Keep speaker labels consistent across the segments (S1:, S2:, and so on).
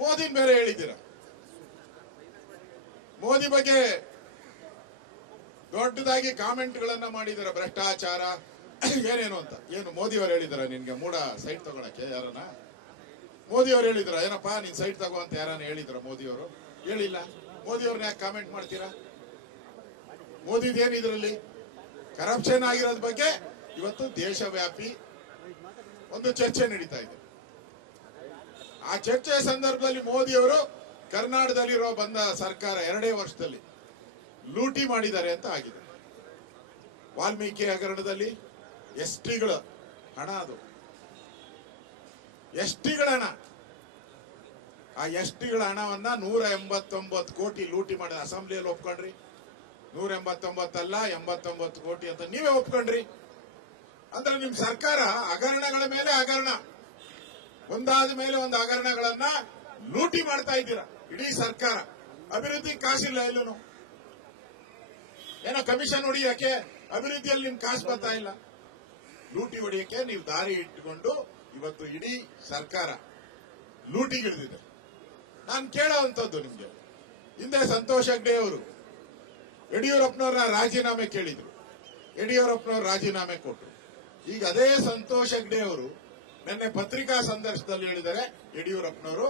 S1: ಮೋದಿನ್ ಬೇರೆ ಹೇಳಿದ್ದೀರ? ಮೋದಿ ಬಗ್ಗೆ ದೊಡ್ಡದಾಗಿ ಕಾಮೆಂಟ್ಗಳನ್ನ ಮಾಡಿದಿರ ಭ್ರಷ್ಟಾಚಾರ? ಏನೇನು ಅಂತ? ಏನು ಮೋದಿ ಅವರು ಹೇಳಿದಾರ ನಿನ್ಗೆ? ಮೂಡ ಸೈಟ್ ತಗೊಳಕ್ಕೆ ಯಾರನ್ನ? ಮೋದಿ ಅವರು ಹೇಳಿದ್ರ? ಏನಪ್ಪಾ, ನೀನ್ ಸೈಟ್ ತಗೋ ಅಂತ ಯಾರನ್ನ ಹೇಳಿದ್ರ ಮೋದಿ ಅವರು? ಹೇಳಿಲ್ಲ. ಮೋದಿ ಅವ್ರನ್ನ ಯಾಕೆ ಕಾಮೆಂಟ್ ಮಾಡ್ತೀರಾ? ಮೋದಿದೇನು ಇದರಲ್ಲಿ? ಕರಪ್ಷನ್ ಆಗಿರೋದ್ ಬಗ್ಗೆ ಇವತ್ತು ದೇಶವ್ಯಾಪಿ ಒಂದು ಚರ್ಚೆ ನಡೀತಾ ಇದೆ. ಆ ಚರ್ಚೆಯ ಸಂದರ್ಭದಲ್ಲಿ ಮೋದಿ ಅವರು ಕರ್ನಾಟಕದಲ್ಲಿರೋ ಬಂದ ಸರ್ಕಾರ ಎರಡೇ ವರ್ಷದಲ್ಲಿ ಲೂಟಿ ಮಾಡಿದ್ದಾರೆ ಅಂತ ಆಗಿದೆ. ವಾಲ್ಮೀಕಿ ಹಗರಣದಲ್ಲಿ ಎಸ್ ಟಿಗಳ ಹಣ ಅದು. ಎಸ್ ಟಿಗಳ ಹಣ. ಆ ಎಸ್ ಟಿಗಳ ಹಣವನ್ನ ನೂರ ಎಂಬತ್ತೊಂಬತ್ತು ಕೋಟಿ ಲೂಟಿ ಮಾಡಿದ ಅಸೆಂಬ್ಲಿಯಲ್ಲಿ ಒಪ್ಕೊಂಡ್ರಿ. ನೂರ ಎಂಬತ್ತೊಂಬತ್ತಲ್ಲ, ಎಂಬತ್ತೊಂಬತ್ತು ಕೋಟಿ ಅಂತ ನೀವೇ ಒಪ್ಕೊಂಡ್ರಿ. ಅಂದ್ರೆ ನಿಮ್ ಸರ್ಕಾರ ಹಗರಣಗಳ ಮೇಲೆ ಹಗರಣ. ಒಂದಾದ ಮೇಲೆ ಒಂದು ಹಗರಣಗಳನ್ನ ಲೂಟಿ ಮಾಡ್ತಾ ಇದ್ದೀರಾ? ಇಡೀ ಸರ್ಕಾರ. ಅಭಿವೃದ್ಧಿ ಕಾಸಿಲ್ಲ ಎಲ್ಲೂ ಏನೋ ಕಮಿಷನ್ ಹೊಡಿಯಕ್ಕೆ, ಅಭಿವೃದ್ಧಿಯಲ್ಲಿ ನಿಮ್ ಕಾಸು ಬರ್ತಾ ಇಲ್ಲ. ಲೂಟಿ ಹೊಡಿಯಕ್ಕೆ ನೀವು ದಾರಿ ಇಟ್ಟುಕೊಂಡು ಇವತ್ತು ಇಡೀ ಸರ್ಕಾರ ಲೂಟಿಗಿಳಿದಿದೆ ನಾನು ಕೇಳೋವಂಥದ್ದು ನಿಮ್ಗೆ. ಹಿಂದೆ ಸಂತೋಷ್ ಹೆಗ್ಡೆ ಅವರು ಯಡಿಯೂರಪ್ಪನವರ ರಾಜೀನಾಮೆ ಕೇಳಿದ್ರು. ಯಡಿಯೂರಪ್ಪನವರು ರಾಜೀನಾಮೆ ಕೊಟ್ಟರು ಈಗ ಅದೇ ಸಂತೋಷ್ ಹೆಗ್ಡೆ ಅವರು ನಿನ್ನೆ ಪತ್ರಿಕಾ ಸಂದರ್ಶನದಲ್ಲಿ ಹೇಳಿದರೆ ಯಡಿಯೂರಪ್ಪನವರು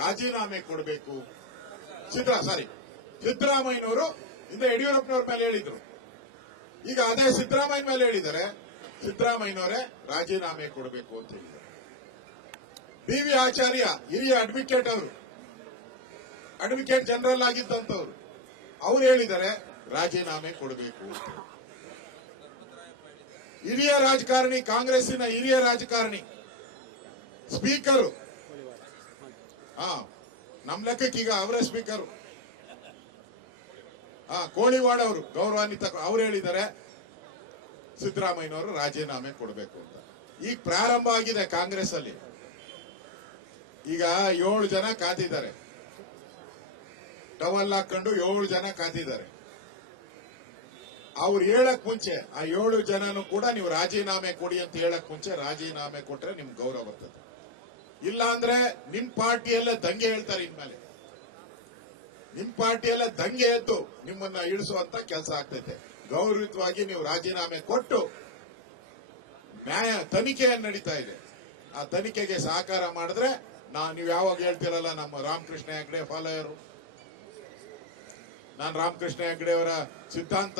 S1: ರಾಜೀನಾಮೆ ಕೊಡಬೇಕು. ಸಿದ್ದರಾ ಸಾರಿ ಸಿದ್ದರಾಮಯ್ಯನವರು ಹಿಂದೆ ಯಡಿಯೂರಪ್ಪನವ್ರ ಮೇಲೆ ಹೇಳಿದ್ರು. ಈಗ ಅದೇ ಸಿದ್ದರಾಮಯ್ಯ ಮೇಲೆ ಹೇಳಿದರೆ ಸಿದ್ದರಾಮಯ್ಯನವರೇ ರಾಜೀನಾಮೆ ಕೊಡಬೇಕು ಅಂತ ಹೇಳಿದರು ಬಿ ವಿ ಆಚಾರ್ಯ, ಹಿರಿಯ ಅಡ್ವೊಕೇಟ್ ಅವರು ಅಡ್ವೊಕೇಟ್ ಜನರಲ್ ಆಗಿದ್ದಂಥವ್ರು, ಅವ್ರು ಹೇಳಿದರೆ ರಾಜೀನಾಮೆ ಕೊಡಬೇಕು ಹಿರಿಯ ರಾಜಕಾರಣಿ, ಕಾಂಗ್ರೆಸ್ಸಿನ ಹಿರಿಯ ರಾಜಕಾರಣಿ ಸ್ಪೀಕರು. ಹಾ, ನಮ್ ಲೆಕ್ಕಕ್ಕೆ ಈಗ ಅವರೇ ಸ್ಪೀಕರ್. ಹಾ, ಕೋಳಿವಾಡ ಅವರು ಗೌರವಾನ್ವಿತ ಅವ್ರು ಹೇಳಿದ್ದಾರೆ, ಸಿದ್ದರಾಮಯ್ಯನವರು ರಾಜೀನಾಮೆ ಕೊಡಬೇಕು ಅಂತ. ಈಗ ಪ್ರಾರಂಭ ಆಗಿದೆ ಕಾಂಗ್ರೆಸ್ ಅಲ್ಲಿ ಈಗ ಏಳು ಜನ ಕಾತಿದ್ದಾರೆ ಟವಲ್ ಹಾಕೊಂಡು ಏಳು ಜನ ಕಾತಿದ್ದಾರೆ ಅವ್ರು ಹೇಳಕ್ ಮುಂಚೆ, ಆ ಏಳು ಜನನು ಕೂಡ ನೀವು ರಾಜೀನಾಮೆ ಕೊಡಿ ಅಂತ ಹೇಳಕ್ ಮುಂಚೆ ರಾಜೀನಾಮೆ ಕೊಟ್ರೆ ನಿಮ್ಗೆ ಗೌರವ ಬರ್ತದೆ. ಇಲ್ಲ ಅಂದ್ರೆ ನಿಮ್ ಪಾರ್ಟಿಯಲ್ಲೇ ದಂಗೆ ಹೇಳ್ತಾರೆ ಇನ್ಮೇಲೆ. ನಿಮ್ ಪಾರ್ಟಿಯಲ್ಲೇ ದಂಗೆ ಎದ್ದು ನಿಮ್ಮನ್ನ ಇಳಿಸುವಂತ ಕೆಲಸ ಆಗ್ತೈತೆ. ಗೌರವಯುತವಾಗಿ ನೀವು ರಾಜೀನಾಮೆ ಕೊಟ್ಟು ನ್ಯಾಯ ತನಿಖೆ ನಡೀತಾ ಇದೆ. ಆ ತನಿಖೆಗೆ ಸಹಕಾರ ಮಾಡಿದ್ರೆ ನಾ ನೀವು ಯಾವಾಗ ಹೇಳ್ತಿರಲ್ಲ ನಮ್ಮ ರಾಮಕೃಷ್ಣ ಹೆಗ್ಡೆ ಫಾಲೋಯರು? ನಾನು ರಾಮಕೃಷ್ಣ ಹೆಗ್ಡೆ ಅವರ ಸಿದ್ಧಾಂತ,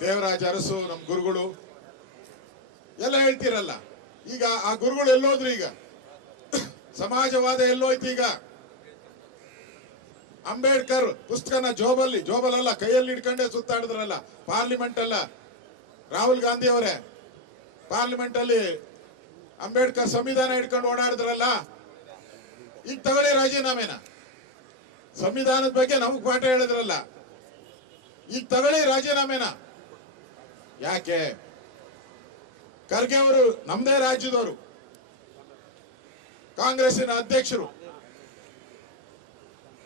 S1: ದೇವರಾಜ ಅರಸು ನಮ್ಮ ಗುರುಗಳು, ಎಲ್ಲ ಹೇಳ್ತಿರಲ್ಲ. ಈಗ ಆ ಗುರುಗಳು ಎಲ್ಲೋದ್ರು ಈಗ. ಸಮಾಜವಾದ ಎಲ್ಲೋಯ್ತು ಈಗ. ಅಂಬೇಡ್ಕರ್ ಪುಸ್ತಕನ ಜೋಬಲ್ಲಿ, ಜೋಬಲಲ್ಲ, ಕೈಯಲ್ಲಿ ಇಟ್ಕೊಂಡೆ ಸುತ್ತಾಡಿದ್ರಲ್ಲ ಪಾರ್ಲಿಮೆಂಟ್ ಅಲ್ಲ. ರಾಹುಲ್ ಗಾಂಧಿ ಅವರೇ ಪಾರ್ಲಿಮೆಂಟ್ ಅಲ್ಲಿ ಅಂಬೇಡ್ಕರ್ ಸಂವಿಧಾನ ಇಟ್ಕೊಂಡು ಓಡಾಡಿದ್ರಲ್ಲ. ಈಗ ತಗೊಳ್ಳಿ ರಾಜೀನಾಮೆನ. ಸಂವಿಧಾನದ ಬಗ್ಗೆ ನಮಗ್ ಪಾಠ ಹೇಳಿದ್ರಲ್ಲ. ಈಗ ತಗೊಳ್ಳಿ ರಾಜೀನಾಮೆನ. ಯಾಕೆ? ಖರ್ಗೆ ಅವರು ನಮ್ದೇ ರಾಜ್ಯದವರು. ಕಾಂಗ್ರೆಸ್ಸಿನ ಅಧ್ಯಕ್ಷರು.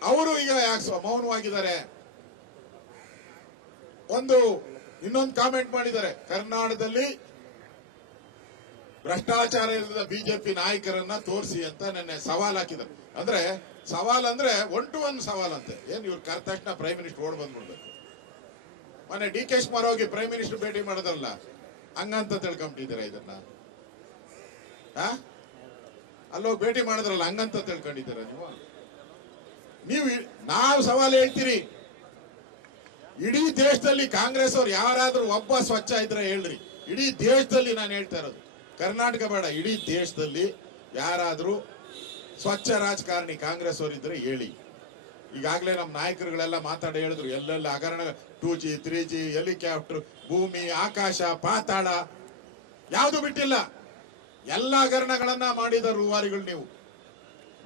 S1: ಅವರು ಈಗ ಯಾಕೆ ಮೌನವಾಗಿದ್ದಾರೆ? ಒಂದು, ಇನ್ನೊಂದು ಕಾಮೆಂಟ್ ಮಾಡಿದ್ದಾರೆ. ಕರ್ನಾಟಕದಲ್ಲಿ ಭ್ರಷ್ಟಾಚಾರ ಇಲ್ಲದ ಬಿಜೆಪಿ ನಾಯಕರನ್ನ ತೋರಿಸಿ ಅಂತ ನೆನ್ನೆ ಸವಾಲ್ ಹಾಕಿದ್ದಾರೆ. ಅಂದ್ರೆ, ಸವಾಲ್ ಅಂದ್ರೆ ಒನ್ ಟು ಒನ್ ಸವಾಲ್ ಅಂತೆ. ಏನ್ ಇವ್ರು ಕರೆದ ತಕ್ಷಣ ಪ್ರೈಮ್ ಮಿನಿಸ್ಟರ್ ಓಡ್ ಬಂದ್ಬಿಡ್ಬೇಕು? ಮೊನ್ನೆ ಡಿ ಕೆ ಶಿವಕುಮಾರ್ ಹೋಗಿ ಪ್ರೈಮ್ ಮಿನಿಸ್ಟರ್ ಭೇಟಿ ಮಾಡೋದಲ್ಲ ಹಂಗಂತ ತಿಳ್ಕೊಂಬಿಟ್ಟಿದ್ದೀರ ಇದನ್ನ? ಆ? ಅಲ್ಲೋಗಿ ಭೇಟಿ ಮಾಡಿದ್ರಲ್ಲ, ಹಂಗಂತ ತಿಳ್ಕೊಂಡಿದ್ದೀರ ನೀವು? ನೀವು ನಾವು ಸವಾಲು ಹೇಳ್ತೀರಿ. ಇಡೀ ದೇಶದಲ್ಲಿ ಕಾಂಗ್ರೆಸ್ ಅವ್ರು ಯಾರಾದ್ರೂ ಒಬ್ಬ ಸ್ವಚ್ಛ ಇದ್ರೆ ಹೇಳ್ರಿ. ಇಡೀ ದೇಶದಲ್ಲಿ ನಾನು ಹೇಳ್ತಾ ಇರೋದು. ಕರ್ನಾಟಕ ಬೇಡ, ಇಡೀ ದೇಶದಲ್ಲಿ ಯಾರಾದ್ರೂ ಸ್ವಚ್ಛ ರಾಜಕಾರಣಿ ಕಾಂಗ್ರೆಸ್ ಅವರಿದ್ರೆ ಹೇಳಿ. ಈಗಾಗಲೇ ನಮ್ಮ ನಾಯಕರುಗಳೆಲ್ಲ ಮಾತಾಡಿ ಹೇಳಿದ್ರು, ಎಲ್ಲೆಲ್ಲ ಹಗರಣ two G three G helicopter ಭೂಮಿ, ಆಕಾಶ, ಪಾತಾಳ, ಯಾವುದು ಬಿಟ್ಟಿಲ್ಲ. ಎಲ್ಲ ಹಗರಣಗಳನ್ನ ಮಾಡಿದ ರೂವಾರಿಗಳು ನೀವು.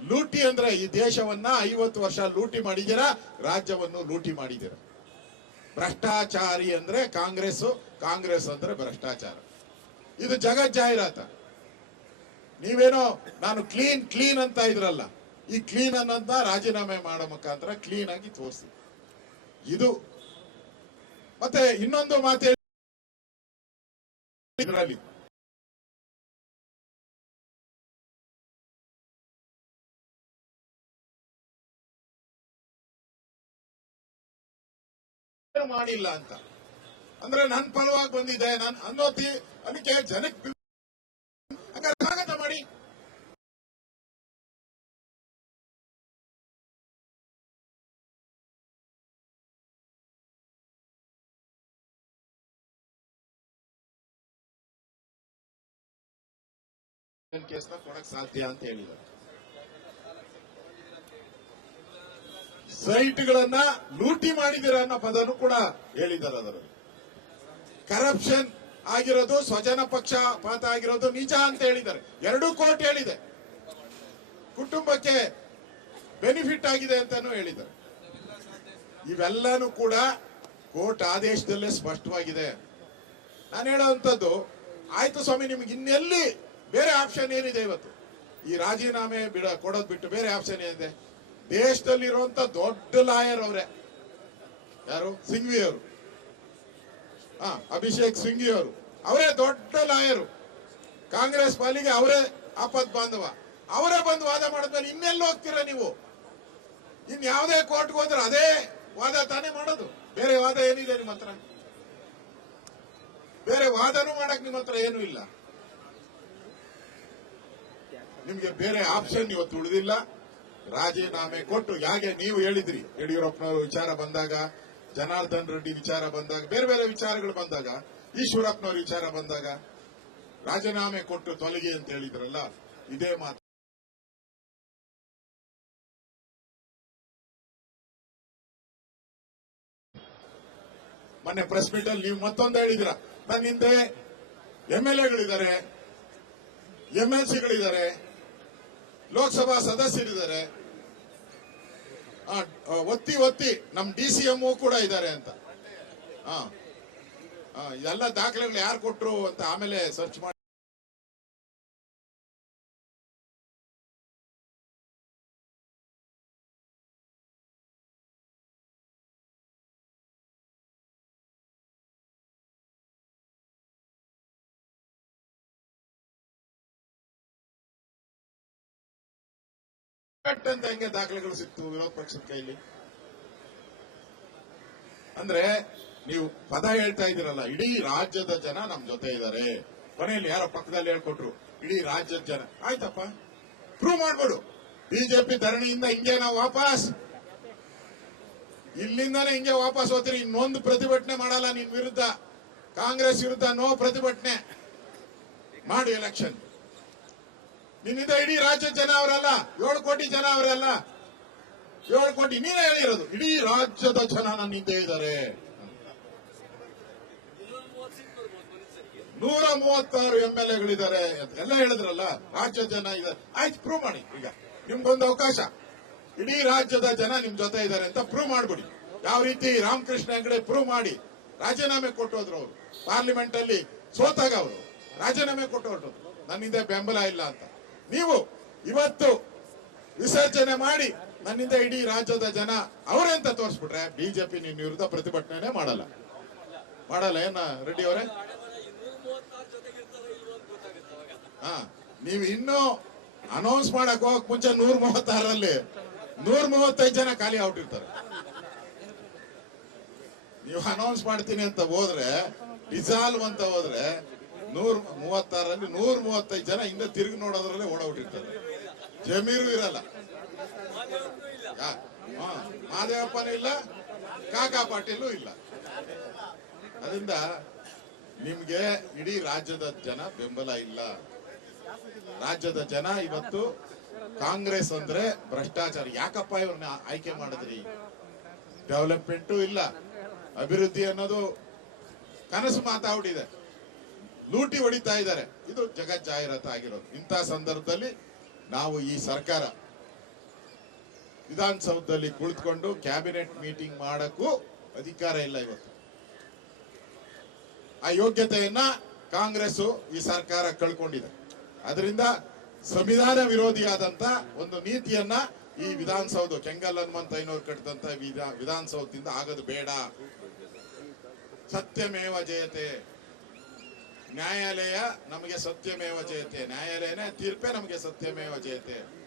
S1: ಲೂಟಿ ಅಂದ್ರೆ ಈ ದೇಶವನ್ನ ಐವತ್ತು ವರ್ಷ ಲೂಟಿ ಮಾಡಿದ್ದೀರಾ, ರಾಜ್ಯವನ್ನು ಲೂಟಿ ಮಾಡಿದ್ದೀರಾ? ಭ್ರಷ್ಟಾಚಾರಿ ಅಂದ್ರೆ ಕಾಂಗ್ರೆಸ್ ಕಾಂಗ್ರೆಸ್ ಅಂದ್ರೆ ಭ್ರಷ್ಟಾಚಾರ. ಇದು ಜಗತ್ ಜಾಹೀರಾತ ನೀವೇನೋ, ನಾನು ಕ್ಲೀನ್ ಕ್ಲೀನ್ ಅಂತ ಇದ್ರಲ್ಲ. ಈ ಕ್ಲೀನ್ ಅನ್ನಂತ ರಾಜೀನಾಮೆ ಮಾಡೋ ಮುಖಾಂತರ ಕ್ಲೀನ್ ಆಗಿ ತೋರಿಸಿ. ಇದು ಮತ್ತೆ ಇನ್ನೊಂದು ಮಾತೇ ಮಾಡಿಲ್ಲ ಅಂತ. ಅಂದ್ರೆ ನನ್ನ ಫಲವಾಗಿ ಬಂದಿದೆ, ನಾನು ಅನ್ನೋತಿ ಅದಕ್ಕೆ ಜನಕ್ಕೆ ಕೇಸ್ನ ಕೊಡಕ್ ಸಾಧ್ಯ ಅಂತ ಹೇಳಿದ್ದಾರೆ ಸೈಟ್ಗಳನ್ನ ಲೂಟಿ ಮಾಡಿದಿರ ಅನ್ನೋ ಪದನು ಕೂಡ ಹೇಳಿದ್ದಾರೆ ಅದರಲ್ಲಿ. ಕರಪ್ಷನ್ ಆಗಿರೋದು ಸ್ವಜನ ಪಕ್ಷಪಾತ ಆಗಿರೋದು ನಿಜ ಅಂತ ಹೇಳಿದ್ದಾರೆ. ಎರಡೂ ಕೋರ್ಟ್ ಹೇಳಿದೆ. ಕುಟುಂಬಕ್ಕೆ ಬೆನಿಫಿಟ್ ಆಗಿದೆ ಅಂತಾನು ಹೇಳಿದ್ದಾರೆ. ಇವೆಲ್ಲನೂ ಕೂಡ ಕೋರ್ಟ್ ಆದೇಶದಲ್ಲೇ ಸ್ಪಷ್ಟವಾಗಿದೆ. ನಾನು ಹೇಳುವಂತದ್ದು ಆಯ್ತು ಸ್ವಾಮಿ, ನಿಮ್ಗೆ ಇನ್ನೆಲ್ಲಿ ಬೇರೆ ಆಪ್ಷನ್ ಏನಿದೆ ಇವತ್ತು? ಈ ರಾಜೀನಾಮೆ ಬಿಡ, ಕೊಡೋದ್ ಬಿಟ್ಟು ಬೇರೆ ಆಪ್ಷನ್ ಏನಿದೆ? ದೇಶದಲ್ಲಿರುವಂತ ದೊಡ್ಡ ಲಾಯರ್ ಅವರೇ. ಯಾರು? ಸಿಂಘ್ವಿ ಅವರು. ಹಾ, ಅಭಿಷೇಕ್ ಸಿಂಗ್ವಿ ಅವರು. ಅವರೇ ದೊಡ್ಡ ಲಾಯರು ಕಾಂಗ್ರೆಸ್ ಪಾಲಿಗೆ ಅವರೇ ಆಪತ್ ಬಾಂಧವ. ಅವರೇ ಬಂದು ವಾದ ಮಾಡಿದ್ಮೇಲೆ ಇನ್ನೆಲ್ಲ ಹೋಗ್ತೀರಾ ನೀವು? ಇನ್ ಯಾವುದೇ ಕೋರ್ಟ್ಗೆ ಹೋದ್ರೆ ಅದೇ ವಾದ ತಾನೇ ಮಾಡೋದು. ಬೇರೆ ವಾದ ಏನಿದೆ ನಿಮ್ಮ ಹತ್ರ? ಬೇರೆ ವಾದನೂ ಮಾಡಕ್ ನಿಮ್ಮ ಹತ್ರ ಏನೂ ಇಲ್ಲ. ನಿಮ್ಗೆ ಬೇರೆ ಆಪ್ಷನ್ ಇವತ್ತು ಉಳಿದಿಲ್ಲ. ರಾಜೀನಾಮೆ ಕೊಟ್ಟು ಯಾಕೆ ನೀವು ಹೇಳಿದ್ರಿ? ಯಡಿಯೂರಪ್ಪನವರು ವಿಚಾರ ಬಂದಾಗ, ಜನಾರ್ದನ್ ರೆಡ್ಡಿ ವಿಚಾರ ಬಂದಾಗ, ಬೇರೆ ಬೇರೆ ವಿಚಾರಗಳು ಬಂದಾಗ, ಈಶ್ವರಪ್ಪನವ್ರ ವಿಚಾರ ಬಂದಾಗ ರಾಜೀನಾಮೆ ಕೊಟ್ಟು ತೊಲಗಿ ಅಂತ ಹೇಳಿದ್ರಲ್ಲ, ಇದೇ ಮಾತು. ಮೊನ್ನೆ ಪ್ರೆಸ್ ಮೀಟ್ ಅಲ್ಲಿ ನೀವು ಮತ್ತೊಂದು ಹೇಳಿದಿರ ನನ್ನ ಹಿಂದೆ ಎಂ ಎಲ್ ಎಗಳಿದ್ದಾರೆ ಎಂ ಎಲ್ ಸಿಗಳಿದ್ದಾರೆ ಲೋಕಸಭಾ ಸದಸ್ಯರಿದ್ದಾರೆ. ಒತ್ತಿ ಒತ್ತಿ ನಮ್ ಡಿ ಸಿ ಎಂ ಕೂಡ ಇದ್ದಾರೆ ಅಂತ. ಹಾ ಎಲ್ಲ ದಾಖಲೆಗಳು ಯಾರು ಕೊಟ್ರು ಅಂತ ಆಮೇಲೆ ಸರ್ಚ್ ಮಾಡಿ. ಕಟ್ ಅಂತ ಹೆಂಗೆ ದಾಖಲೆಗಳು ಸಿಕ್ತು ವಿರೋಧ ಪಕ್ಷದ ಕೈಲಿ? ಅಂದ್ರೆ ನೀವು ಪದ ಹೇಳ್ತಾ ಇದ್ದೀರಲ್ಲ, ಇಡೀ ರಾಜ್ಯದ ಜನ ನಮ್ ಜೊತೆ ಇದ್ದಾರೆ ಕೊನೆಯಲ್ಲಿ ಯಾರೋ ಪಕ್ಕದಲ್ಲಿ ಹೇಳ್ಕೊಟ್ರು, ಇಡೀ ರಾಜ್ಯದ ಜನ. ಆಯ್ತಪ್ಪ ಪ್ರೂವ್ ಮಾಡ್ಬೋದು ಬಿಜೆಪಿ ಧರಣಿಯಿಂದ ಹಿಂಗೆ ನಾವು ವಾಪಸ್. ಇಲ್ಲಿಂದಾನೇ ಹಿಂಗೆ ವಾಪಸ್ ಹೋಗ್ತೀರಿ. ಇನ್ನೊಂದು ಪ್ರತಿಭಟನೆ ಮಾಡಲ್ಲ, ನಿನ್ ವಿರುದ್ಧ. ಕಾಂಗ್ರೆಸ್ ವಿರುದ್ಧ ನೋ ಪ್ರತಿಭಟನೆ. ಮಾಡಿ ಎಲೆಕ್ಷನ್ ನಿನ್ನಿಂದ ಇಡೀ ರಾಜ್ಯ ಜನ ಅವರಲ್ಲ, ಏಳು ಕೋಟಿ ಜನ ಅವರಲ್ಲ. ಏಳು ಕೋಟಿ ನೀನೇ ಹೇಳಿರೋದು, ಇಡೀ ರಾಜ್ಯದ ಜನ ನನ್ನಿಂದ ಇದ್ದಾರೆ. ನೂರ ಮೂವತ್ತಾರು ಎಂ ಎಲ್ ಎಗಳಿದ್ದಾರೆ ಎಲ್ಲ ಹೇಳಿದ್ರಲ್ಲ, ರಾಜ್ಯದ ಜನ ಇದ್ದಾರೆ. ಆಯ್ತು ಪ್ರೂವ್ ಮಾಡಿ. ಈಗ ನಿಮ್ಗೊಂದು ಅವಕಾಶ. ಇಡೀ ರಾಜ್ಯದ ಜನ ನಿಮ್ ಜೊತೆ ಇದ್ದಾರೆ ಅಂತ ಪ್ರೂವ್ ಮಾಡ್ಬಿಡಿ. ಯಾವ ರೀತಿ ರಾಮಕೃಷ್ಣ ಹೆಗಡೆ ಪ್ರೂವ್ ಮಾಡಿ. ರಾಜೀನಾಮೆ ಕೊಟ್ಟು ಹೋದ್ರು ಅವರು. ಪಾರ್ಲಿಮೆಂಟ್ ಅಲ್ಲಿ ಸೋತಾಗ ಅವರು. ರಾಜೀನಾಮೆ ಕೊಟ್ಟು ಹೊರಟು ನನ್ನಿಂದ ಬೆಂಬಲ ಇಲ್ಲ ಅಂತ. ನೀವು ಇವತ್ತು ವಿಸರ್ಜನೆ ಮಾಡಿ ನನ್ನಿಂದ ಇಡೀ ರಾಜ್ಯದ ಜನ ಅವರೆಂತ ತೋರಿಸ್ಬಿಟ್ರೆ ಬಿಜೆಪಿ ನಿನ್ನ ವಿರುದ್ಧ ಪ್ರತಿಭಟನೆ ಮಾಡಲ್ಲ. ಮಾಡಲ್ಲ, ಏನ ರೆಡ್ಡಿ ಅವರೇ? ಹಾ, ನೀವು ಇನ್ನೂ ಅನೌನ್ಸ್ ಮಾಡಕ್ ಹೋಗಕ್ ಮುಂಚೆ ನೂರ ಮೂವತ್ತಾರಲ್ಲಿ ನೂರ ಮೂವತ್ತೈದು ಜನ ಖಾಲಿ ಔಟ್ ಇರ್ತಾರೆ. ನೀವು ಅನೌನ್ಸ್ ಮಾಡ್ತೀನಿ ಅಂತ ಹೋದ್ರೆ ಡಿಸಾಲ್ವ್ ಅಂತ ಹೋದ್ರೆ ನೂರ್ ಮೂವತ್ತಾರರಲ್ಲಿ ನೂರ ಮೂವತ್ತೈದು ಜನ ಹಿಂದೆ ತಿರುಗಿ ನೋಡೋದ್ರಲ್ಲೇ ಓಡೋಗ್ಬಿಟ್ಟಿರ್ತಾರೆ. ಜಮೀರು ಇರಲ್ಲ. ಮಾದೇವಪ್ಪನೂ ಇಲ್ಲ, ಕಾಕಾ ಪಾಟೀಲು ಇಲ್ಲ. ಅದರಿಂದ ನಿಮ್ಗೆ ಇಡೀ ರಾಜ್ಯದ ಜನ ಬೆಂಬಲ ಇಲ್ಲ. ರಾಜ್ಯದ ಜನ ಇವತ್ತು ಕಾಂಗ್ರೆಸ್ ಅಂದ್ರೆ ಭ್ರಷ್ಟಾಚಾರ. ಯಾಕಪ್ಪ ಇವ್ರನ್ನ ಆಯ್ಕೆ ಮಾಡಿದ್ರಿ? ಡೆವಲಪ್ಮೆಂಟು ಇಲ್ಲ. ಅಭಿವೃದ್ಧಿ ಅನ್ನೋದು ಕನಸು ಮಾತಾಡ್ಬಿಟ್ಟಿದೆ ಲೂಟಿ ಹೊಡಿತಾ ಇದ್ದಾರೆ. ಇದು ಜಗತ್ ಜಾಹೀರಾತು ಆಗಿರೋದು. ಇಂಥ ಸಂದರ್ಭದಲ್ಲಿ ನಾವು ಈ ಸರ್ಕಾರ ವಿಧಾನಸೌಧದಲ್ಲಿ ಕುಳಿತುಕೊಂಡು ಕ್ಯಾಬಿನೆಟ್ ಮೀಟಿಂಗ್ ಮಾಡಕ್ಕೂ ಅಧಿಕಾರ ಇಲ್ಲ ಇವತ್ತು. ಆ ಯೋಗ್ಯತೆಯನ್ನ ಕಾಂಗ್ರೆಸ್ ಈ ಸರ್ಕಾರ ಕಳ್ಕೊಂಡಿದೆ. ಅದರಿಂದ ಸಂವಿಧಾನ ವಿರೋಧಿಯಾದಂತ ಒಂದು ನೀತಿಯನ್ನ ಈ ವಿಧಾನಸೌಧ, ಕೆಂಗಲ್ ಹನುಮಂತ ಐನೂರು ಕಟ್ಟಿದಂತ ವಿಧಾ- ವಿಧಾನಸೌಧದಿಂದ ಆಗೋದು ಬೇಡ. ಸತ್ಯಮೇವ ಜಯತೆ. ನ್ಯಾಯಾಲಯ ನಮಗೆ ಸತ್ಯಮೇವ ಜಯತೆ. ನ್ಯಾಯಾಲಯನೇ ತೀರ್ಪೇ ನಮಗೆ ಸತ್ಯಮೇವ ಜಯತೆ.